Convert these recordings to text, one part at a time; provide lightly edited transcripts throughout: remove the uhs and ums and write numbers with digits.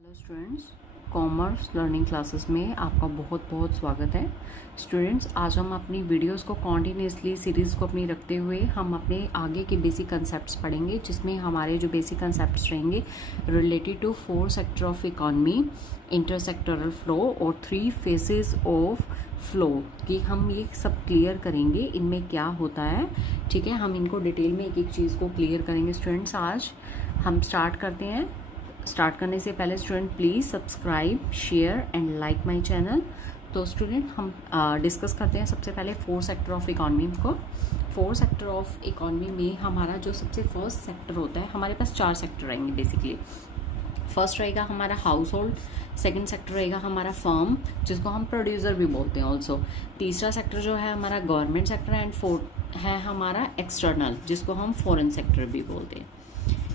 Hello students, commerce learning classes में आपका बहुत बहुत स्वागत है। स्टूडेंट्स, आज हम अपनी वीडियोस को कॉन्टिन्यूसली सीरीज़ को अपनी रखते हुए हम अपने आगे के बेसिक कंसेप्ट्स पढ़ेंगे, जिसमें हमारे जो बेसिक कंसेप्ट्स रहेंगे related to 4 sector of economy, intersectoral flow और 3 फेजेस ऑफ फ्लो कि हम ये सब क्लियर करेंगे, इनमें क्या होता है। ठीक है, हम इनको डिटेल में एक एक चीज़ को क्लियर करेंगे। स्टूडेंट्स, आज हम स्टार्ट करते हैं। स्टार्ट करने से पहले student please subscribe, share and like my channel. तो स्टूडेंट, हम डिस्कस करते हैं सबसे पहले 4 सेक्टर ऑफ इकॉनमी को। 4 सेक्टर ऑफ इकॉनमी में हमारा जो सबसे फर्स्ट सेक्टर होता है, हमारे पास 4 सेक्टर रहेंगे बेसिकली। फर्स्ट रहेगा हमारा हाउस होल्ड, सेकेंड सेक्टर रहेगा हमारा फर्म, जिसको हम प्रोड्यूसर भी बोलते हैं ऑल्सो। तीसरा सेक्टर जो है हमारा गवर्नमेंट सेक्टर एंड फोर्थ है हमारा एक्सटर्नल, जिसको हम फॉरेन सेक्टर भी बोलते हैं।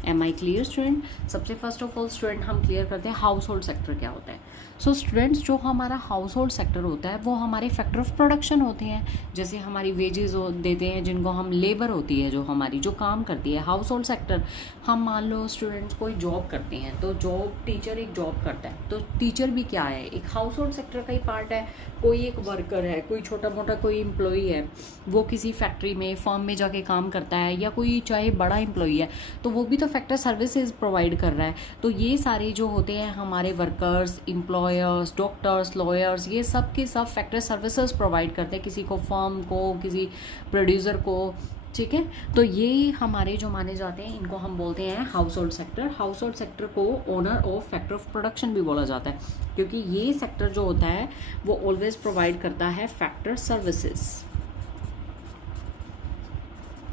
Am I clear student? सबसे फर्स्ट ऑफ ऑल स्टूडेंट हम क्लियर करते हैं हाउस होल्ड सेक्टर क्या होता है। सो स्टूडेंट्स, जो हमारा हाउस होल्ड सेक्टर होता है वो हमारे फैक्टर ऑफ प्रोडक्शन होते हैं। जैसे हमारी वेजेस देते हैं, जिनको हम लेबर होती है, जो हमारी जो काम करती है। हाउस होल्ड सेक्टर, हम मान लो स्टूडेंट्स कोई जॉब करते हैं, तो जॉब टीचर एक जॉब करता है, तो टीचर भी क्या है, एक हाउस होल्ड सेक्टर का ही पार्ट है। कोई एक वर्कर है, कोई छोटा मोटा कोई एम्प्लॉई है, वो किसी फैक्ट्री में, फर्म में जाके काम करता है, या कोई चाहे बड़ा एम्प्लॉई है, तो वो भी तो फैक्टर सर्विसेज प्रोवाइड कर रहा है। तो ये सारे जो होते हैं हमारे वर्कर्स, एम्प्लॉयर्स, डॉक्टर्स, लॉयर्स, ये सब के सब फैक्टर सर्विसेज प्रोवाइड करते हैं किसी को, फर्म को, किसी प्रोड्यूसर को। ठीक है, तो ये हमारे जो माने जाते हैं, इनको हम बोलते हैं house hold sector. House hold sector को owner of factor of production भी बोला जाता है, क्योंकि ये सेक्टर जो होता है वो ऑलवेज प्रोवाइड करता है factor services.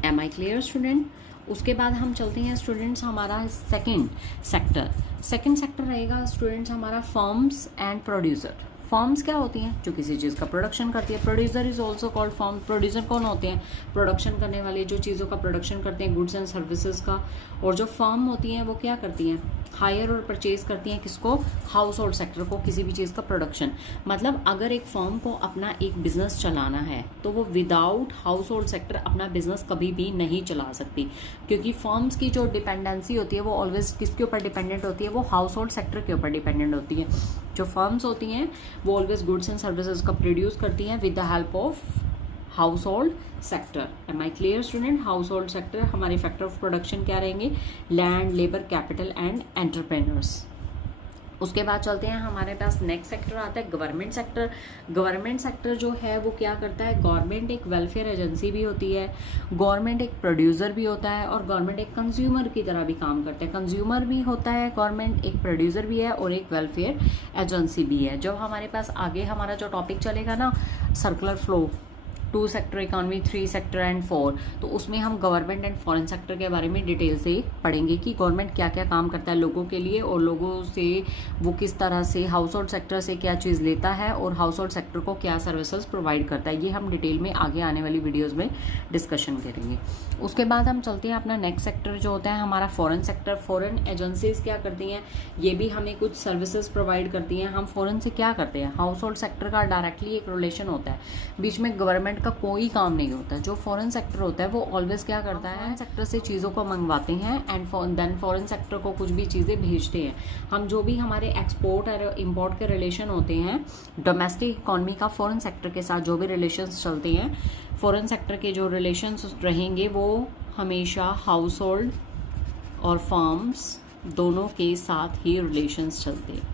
Am I clear student? उसके बाद हम चलते हैं स्टूडेंट्स हमारा सेकंड सेक्टर। सेकंड सेक्टर रहेगा स्टूडेंट्स हमारा फर्म्स एंड प्रोड्यूसर। फर्म्स क्या होती हैं? जो किसी चीज़ का प्रोडक्शन करती है। Producer is also called firm. Producer कौन होते हैं? प्रोडक्शन करने वाले, जो चीज़ों का प्रोडक्शन करते हैं, गुड्स एंड सर्विसेज का। और जो फर्म होती हैं वो क्या करती हैं? हायर और परचेज करती हैं किसको? हाउस होल्ड सेक्टर को, किसी भी चीज़ का प्रोडक्शन। मतलब अगर एक फर्म को अपना एक बिजनेस चलाना है, तो वो विदाउट हाउस होल्ड सेक्टर अपना बिजनेस कभी भी नहीं चला सकती, क्योंकि फर्म्स की जो डिपेंडेंसी होती है वो ऑलवेज किसके ऊपर डिपेंडेंट होती है? वो हाउस होल्ड सेक्टर के ऊपर डिपेंडेंट होती है। जो फर्म्स होती हैं वो ऑलवेज गुड्स एंड सर्विसेज का प्रोड्यूस करती हैं with the help of house hold sector. Am I clear student? House hold sector हमारे फैक्टर ऑफ प्रोडक्शन क्या रहेंगे? Land, labour, capital and entrepreneurs. उसके बाद चलते हैं, हमारे पास नेक्स्ट सेक्टर आता है गवर्नमेंट सेक्टर। गवर्नमेंट सेक्टर जो है वो क्या करता है? गवर्नमेंट एक वेलफेयर एजेंसी भी होती है, गवर्नमेंट एक प्रोड्यूसर भी होता है, और गवर्नमेंट एक कंज्यूमर की तरह भी काम करता है। कंज्यूमर भी होता है गवर्नमेंट, एक प्रोड्यूसर भी है, और एक वेलफेयर एजेंसी भी है। जब हमारे पास आगे हमारा जो टॉपिक चलेगा ना, circular flow, 2 sector economy, 3 sector and 4, तो उसमें हम गवर्नमेंट एंड फॉरेन सेक्टर के बारे में डिटेल से पढ़ेंगे कि गवर्नमेंट क्या क्या काम करता है लोगों के लिए, और लोगों से वो किस तरह से हाउस होल्ड सेक्टर से क्या चीज़ लेता है, और हाउस होल्ड सेक्टर को क्या सर्विसेज प्रोवाइड करता है। ये हम डिटेल में आगे आने वाली वीडियोज़ में डिस्कशन करेंगे। उसके बाद हम चलते हैं अपना नेक्स्ट सेक्टर जो होता है हमारा फॉरेन सेक्टर। फॉरेन एजेंसीज क्या करती हैं? ये भी हमें कुछ सर्विसेज प्रोवाइड करती हैं। हम फॉरेन से क्या करते हैं? हाउस होल्ड सेक्टर का डायरेक्टली एक रिलेशन होता है, बीच में गवर्नमेंट का कोई काम नहीं होता। जो फॉरेन सेक्टर होता है वो ऑलवेज क्या करता है? सेक्टर से चीज़ों को मंगवाते हैं एंड देन फॉरेन सेक्टर को कुछ भी चीज़ें भेजते हैं। हम जो भी हमारे एक्सपोर्ट और इम्पोर्ट के रिलेशन होते हैं डोमेस्टिक इकॉनमी का, फॉरेन सेक्टर के साथ जो भी रिलेशंस चलते हैं, फॉरेन सेक्टर के जो रिलेशंस रहेंगे वो हमेशा हाउस होल्ड और फर्म्स दोनों के साथ ही रिलेशंस चलते हैं।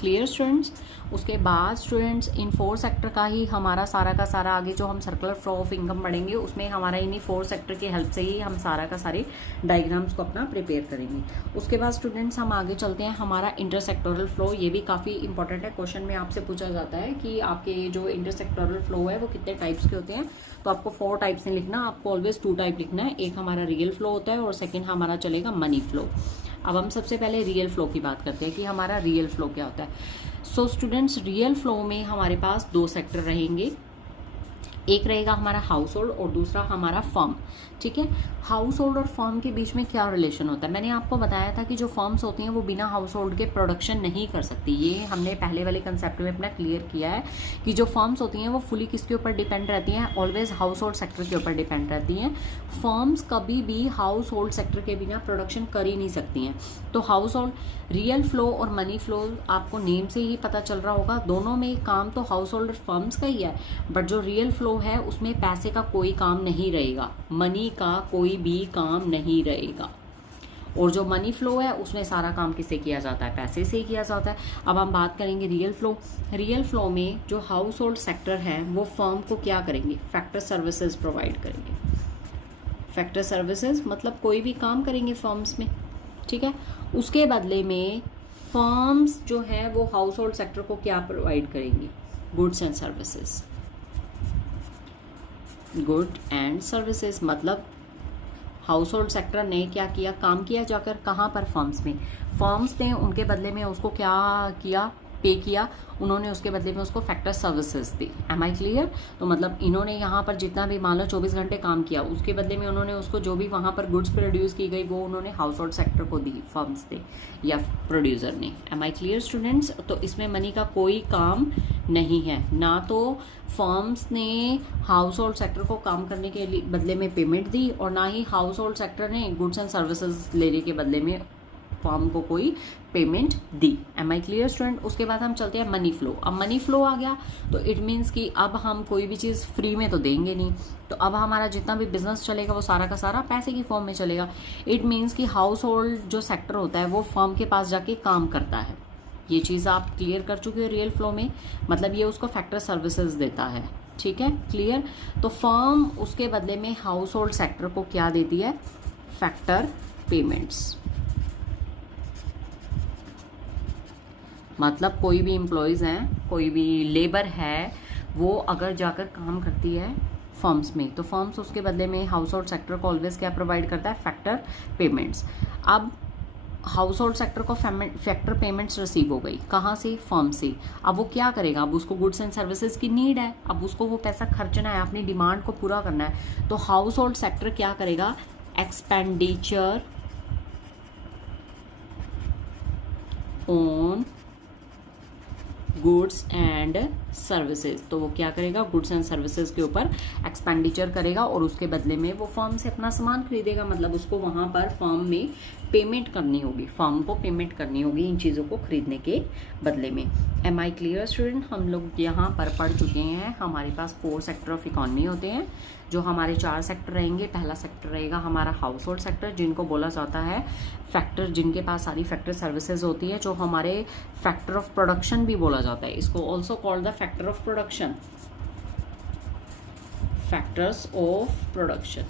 Clear students? उसके बाद स्टूडेंट्स इन 4 सेक्टर का ही हमारा सारा का सारा आगे जो हम सर्कुलर फ्लो ऑफ इनकम पढ़ेंगे, उसमें हमारा इन्हीं 4 सेक्टर की हेल्प से ही हम सारा का सारे डायग्राम्स को अपना प्रिपेयर करेंगे। उसके बाद स्टूडेंट्स हम आगे चलते हैं, हमारा इंटरसेक्टोरल फ्लो। ये भी काफ़ी इंपॉर्टेंट है, क्वेश्चन में आपसे पूछा जाता है कि आपके जो इंटरसेक्टोरल फ्लो है वो कितने टाइप्स के होते हैं। तो आपको 4 टाइप्स नहीं लिखना, आपको ऑलवेज 2 टाइप लिखना है। एक हमारा रियल फ्लो होता है और सेकेंड हमारा चलेगा मनी फ्लो। अब हम सबसे पहले रियल फ्लो की बात करते हैं कि हमारा रियल फ्लो क्या होता है। सो स्टूडेंट्स, रियल फ्लो में हमारे पास 2 सेक्टर रहेंगे। एक रहेगा हमारा हाउस होल्ड और दूसरा हमारा फर्म, ठीक है। हाउस होल्ड और फर्म के बीच में क्या रिलेशन होता है, मैंने आपको बताया था कि जो फर्म्स होती हैं वो बिना हाउस होल्ड के प्रोडक्शन नहीं कर सकती। ये हमने पहले वाले कंसेप्ट में अपना क्लियर किया है कि जो फर्म्स होती हैं वो फुली किसके ऊपर डिपेंड रहती हैं, ऑलवेज हाउस होल्ड सेक्टर के ऊपर डिपेंड रहती हैं। फर्म्स कभी भी हाउस होल्ड सेक्टर के बिना प्रोडक्शन कर ही नहीं सकती हैं। तो हाउस होल्ड, रियल फ्लो और मनी फ्लो आपको नेम से ही पता चल रहा होगा, दोनों में काम तो हाउस होल्ड फर्म्स का ही है, बट जो रियल फ्लो है उसमें पैसे का कोई काम नहीं रहेगा, मनी का कोई भी काम नहीं रहेगा। और जो मनी फ्लो है उसमें सारा काम किससे किया जाता है, पैसे से ही किया जाता है। अब हम बात करेंगे रियल फ्लो। रियल फ्लो में जो हाउस होल्ड सेक्टर है वो फर्म को क्या करेंगे, फैक्टर सर्विसेज प्रोवाइड करेंगे। फैक्टर सर्विसेज मतलब कोई भी काम करेंगे फर्म्स में, ठीक है। उसके बदले में फर्म्स जो है वो हाउस होल्ड सेक्टर को क्या प्रोवाइड करेंगी, goods and services. Good and services मतलब हाउस होल्ड सेक्टर ने क्या किया, काम किया जाकर कहाँ पर, फर्म्स में। फर्म्स ने उनके बदले में उसको क्या किया, पे किया, उन्होंने उसके बदले में उसको फैक्टर सर्विसेज दी। Am I clear. तो मतलब इन्होंने यहाँ पर जितना भी मान लो 24 घंटे काम किया, उसके बदले में उन्होंने उसको जो भी वहाँ पर गुड्स प्रोड्यूस की गई वो उन्होंने हाउस होल्ड सेक्टर को दी, फर्म्स ने या प्रोड्यूसर ने। Am I clear students. तो इसमें मनी का कोई काम नहीं है, ना तो फर्म्स ने हाउस होल्ड सेक्टर को काम करने के बदले में पेमेंट दी और ना ही हाउस होल्ड सेक्टर ने गुड्स एंड सर्विसेज लेने के बदले में फर्म को कोई पेमेंट दी। Am I clear student. उसके बाद हम चलते हैं मनी फ्लो। अब मनी फ्लो आ गया तो इट मीन्स कि अब हम कोई भी चीज़ फ्री में तो देंगे नहीं, तो अब हमारा जितना भी बिजनेस चलेगा वो सारा का सारा पैसे की फॉर्म में चलेगा। इट मीन्स कि हाउस होल्ड जो सेक्टर होता है वो फर्म के पास जाके काम करता है। ये चीज़ आप क्लियर कर चुके हो रियल फ्लो में, मतलब ये उसको फैक्टर सर्विसेज देता है, ठीक है, क्लियर। तो फर्म उसके बदले में हाउस होल्ड सेक्टर को क्या देती है, फैक्टर पेमेंट्स। मतलब कोई भी एम्प्लॉयज़ हैं, कोई भी लेबर है, वो अगर जाकर काम करती है फर्म्स में, तो फर्म्स उसके बदले में हाउस होल्ड सेक्टर को ऑलवेज क्या प्रोवाइड करता है, फैक्टर पेमेंट्स। अब हाउस होल्ड सेक्टर को फैक्टर पेमेंट्स रिसीव हो गई, कहाँ से, फर्म से। अब वो क्या करेगा, अब उसको गुड्स एंड सर्विसेज की नीड है, अब उसको वो पैसा खर्चना है, अपनी डिमांड को पूरा करना है। तो हाउस होल्ड सेक्टर क्या करेगा, expenditure on goods and services. तो वो क्या करेगा, गुड्स एंड सर्विसेज के ऊपर एक्सपेंडिचर करेगा और उसके बदले में वो फर्म से अपना सामान खरीदेगा। मतलब उसको वहाँ पर फर्म में पेमेंट करनी होगी, फर्म को पेमेंट करनी होगी इन चीज़ों को खरीदने के बदले में। Am I clear student. हम लोग यहाँ पर पढ़ चुके हैं, हमारे पास 4 सेक्टर ऑफ इकॉनमी होते हैं, जो हमारे 4 सेक्टर रहेंगे। पहला सेक्टर रहेगा हमारा हाउस होल्ड सेक्टर, जिनको बोला जाता है फैक्टर, जिनके पास सारी फैक्टर सर्विसेज होती है, जो हमारे फैक्टर ऑफ प्रोडक्शन भी बोला जाता है, इसको also called the factor of production, factors of production.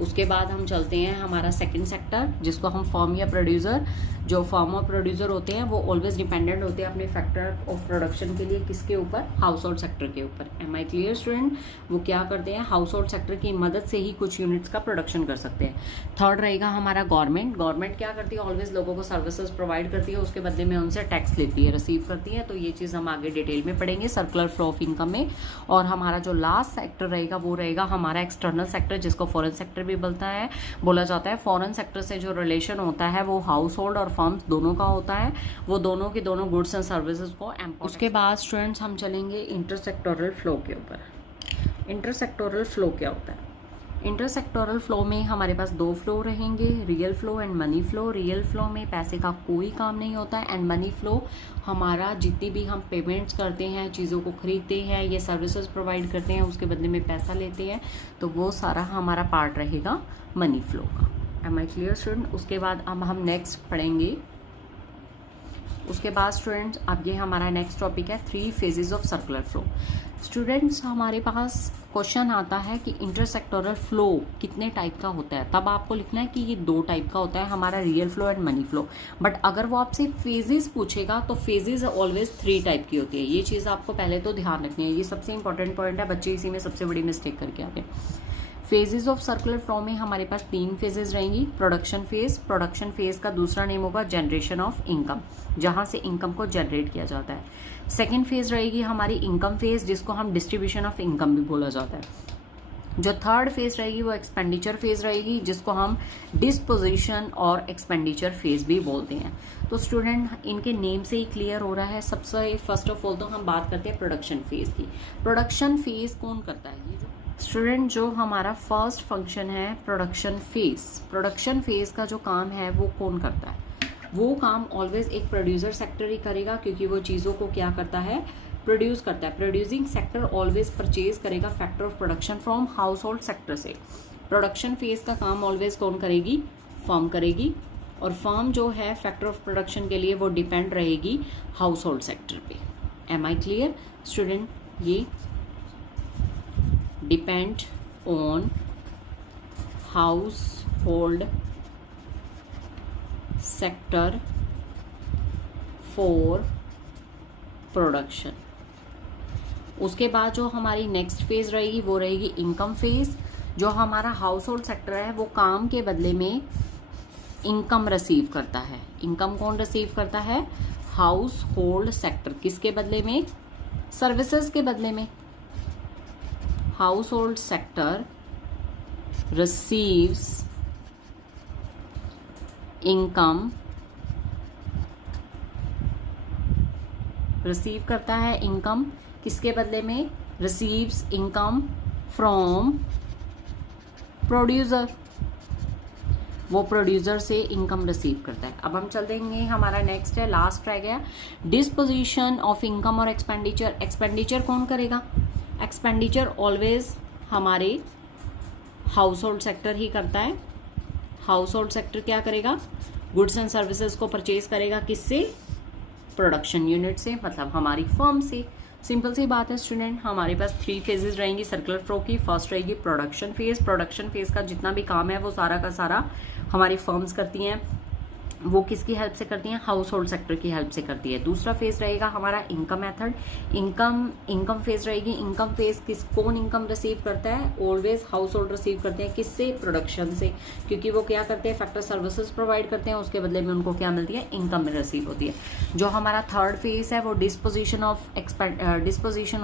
उसके बाद हम चलते हैं हमारा सेकंड सेक्टर, जिसको हम फर्म या प्रोड्यूसर, जो फर्म और प्रोड्यूसर होते हैं वो ऑलवेज डिपेंडेंट होते हैं अपने फैक्टर ऑफ प्रोडक्शन के लिए, किसके ऊपर, हाउस होल्ड सेक्टर के ऊपर। Am I clear student. वो क्या करते हैं, हाउस होल्ड सेक्टर की मदद से ही कुछ यूनिट्स का प्रोडक्शन कर सकते हैं। थर्ड रहेगा हमारा गवर्नमेंट। गवर्नमेंट क्या करती है, ऑलवेज लोगों को सर्विसेज प्रोवाइड करती है, उसके बदले में उनसे टैक्स लेती है, रिसीव करती है। तो ये चीज़ हम आगे डिटेल में पढ़ेंगे सर्कुलर फ्लो ऑफ इनकम में। और हमारा जो लास्ट सेक्टर रहेगा वो रहेगा हमारा एक्सटर्नल सेक्टर, जिसको फॉरेन सेक्टर भी बोला जाता है। फॉरेन सेक्टर से जो रिलेशन होता है वो हाउस होल्ड और फर्म्स दोनों का होता है, वो दोनों के दोनों गुड्स एंड सर्विसेज को। उसके बाद स्टूडेंट्स हम चलेंगे इंटरसेक्टोरल फ्लो के ऊपर। इंटरसेक्टोरल फ्लो क्या होता है, इंटरसेक्टोरल फ्लो में हमारे पास 2 फ्लो रहेंगे, real flow and money flow. Real flow में पैसे का कोई काम नहीं होता है, एंड मनी फ्लो हमारा जितनी भी हम पेमेंट्स करते हैं, चीज़ों को खरीदते हैं, ये सर्विसेज प्रोवाइड करते हैं, उसके बदले में पैसा लेते हैं, तो वो सारा हमारा पार्ट रहेगा मनी फ्लो का। Am I clear student. उसके बाद अब हम नेक्स्ट पढ़ेंगे, उसके बाद स्टूडेंट्स अब ये हमारा नेक्स्ट टॉपिक है 3 phases of circular flow. Students हमारे पास क्वेश्चन आता है कि इंटरसेक्टोरल फ्लो कितने टाइप का होता है, तब आपको लिखना है कि ये 2 टाइप का होता है, हमारा real flow and money flow. But अगर वो आपसे फेजेस पूछेगा तो फेजेस ऑलवेज 3 टाइप की होती है। ये चीज़ आपको पहले तो ध्यान रखनी है, ये सबसे इंपॉर्टेंट पॉइंट है, बच्चे इसी में सबसे बड़ी मिस्टेक करके आते हैं। फेजेस ऑफ सर्कुलर फ्लो में हमारे पास 3 फेजेस रहेंगी। प्रोडक्शन फेज का दूसरा नेम होगा जनरेशन ऑफ इनकम, जहां से इनकम को जनरेट किया जाता है। सेकेंड फेज रहेगी हमारी इनकम फेज, जिसको हम डिस्ट्रीब्यूशन ऑफ इनकम भी बोला जाता है। जो थर्ड फेज रहेगी वो एक्सपेंडिचर फेज रहेगी, जिसको हम डिस्पोजिशन और एक्सपेंडिचर फेज भी बोलते हैं। तो स्टूडेंट इनके नेम से ही क्लियर हो रहा है। सबसे फर्स्ट ऑफ ऑल तो हम बात करते हैं प्रोडक्शन फेज की। प्रोडक्शन फेज कौन करता है? ये जो स्टूडेंट जो हमारा फर्स्ट फंक्शन है प्रोडक्शन फेज का जो काम है वो कौन करता है? वो काम ऑलवेज एक प्रोड्यूसर सेक्टर ही करेगा, क्योंकि वो चीज़ों को क्या करता है? प्रोड्यूस करता है। प्रोड्यूसिंग सेक्टर ऑलवेज परचेज करेगा factor of production from house hold sector से। प्रोडक्शन फेज का काम ऑलवेज कौन करेगी? फर्म करेगी, और फर्म जो है फैक्टर ऑफ प्रोडक्शन के लिए वो डिपेंड रहेगी हाउस होल्ड सेक्टर पे। Am I clear student? ये depend on house hold sector for production. उसके बाद जो हमारी नेक्स्ट फेज रहेगी वो रहेगी इनकम फेज। जो हमारा हाउस होल्ड सेक्टर है वो काम के बदले में इनकम रिसीव करता है। इनकम कौन रिसीव करता है? House hold sector. किसके बदले में? सर्विसेज के बदले में। House hold sector receives income, receive करता है इनकम किसके बदले में? Receives income from producer. वो प्रोड्यूसर से इनकम रिसीव करता है। अब हम चल देंगे, हमारा नेक्स्ट है, लास्ट रह गया डिस्पोजिशन ऑफ इनकम और एक्सपेंडिचर। एक्सपेंडिचर कौन करेगा? एक्सपेंडिचर ऑलवेज हमारे हाउस होल्ड सेक्टर ही करता है। हाउस होल्ड सेक्टर क्या करेगा? गुड्स एंड सर्विसेज को परचेज करेगा किससे? प्रोडक्शन यूनिट से, मतलब हमारी फर्म से। सिंपल सी बात है स्टूडेंट। हमारे पास 3 फेजेस रहेंगी सर्कुलर फ्लो की। फर्स्ट रहेगी प्रोडक्शन फेज का जितना भी काम है वो सारा का सारा हमारी फर्म्स करती हैं। वो किसकी हेल्प से करती हैं? हाउस होल्ड सेक्टर की हेल्प से करती है। दूसरा फेज रहेगा हमारा इनकम मेथड। इनकम फेज रहेगी। इनकम फेज कौन इनकम रिसीव करता है? ऑलवेज हाउस होल्ड रिसीव करते हैं। किससे? प्रोडक्शन से, क्योंकि वो क्या करते हैं? फैक्टर सर्विसेज प्रोवाइड करते हैं, उसके बदले में उनको क्या मिलती है? इनकम रिसीव होती है। जो हमारा थर्ड फेज है वो डिस्पोजिशन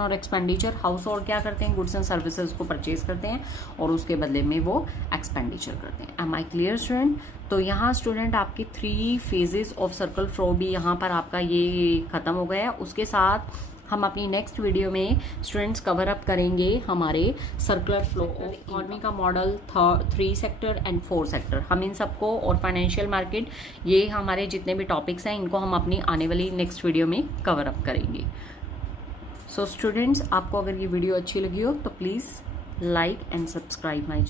और एक्सपेंडिचर। हाउस होल्ड क्या करते हैं? गुड्स एंड सर्विसेज को परचेज करते हैं और उसके बदले में वो एक्सपेंडिचर करते हैं। Am I clear student? तो यहाँ स्टूडेंट आपकी 3 फेजेस ऑफ सर्कल फ्लो भी यहाँ पर आपका ये खत्म हो गया है। उसके साथ हम अपनी नेक्स्ट वीडियो में स्टूडेंट्स कवर अप करेंगे हमारे सर्कुलर फ्लो ऑफ इकोनॉमी का मॉडल 3 सेक्टर एंड 4 सेक्टर। हम इन सबको और फाइनेंशियल मार्केट, ये हमारे जितने भी टॉपिक्स हैं इनको हम अपनी आने वाली नेक्स्ट वीडियो में कवर अप करेंगे। सो स्टूडेंट्स, आपको अगर ये वीडियो अच्छी लगी हो तो please like and subscribe my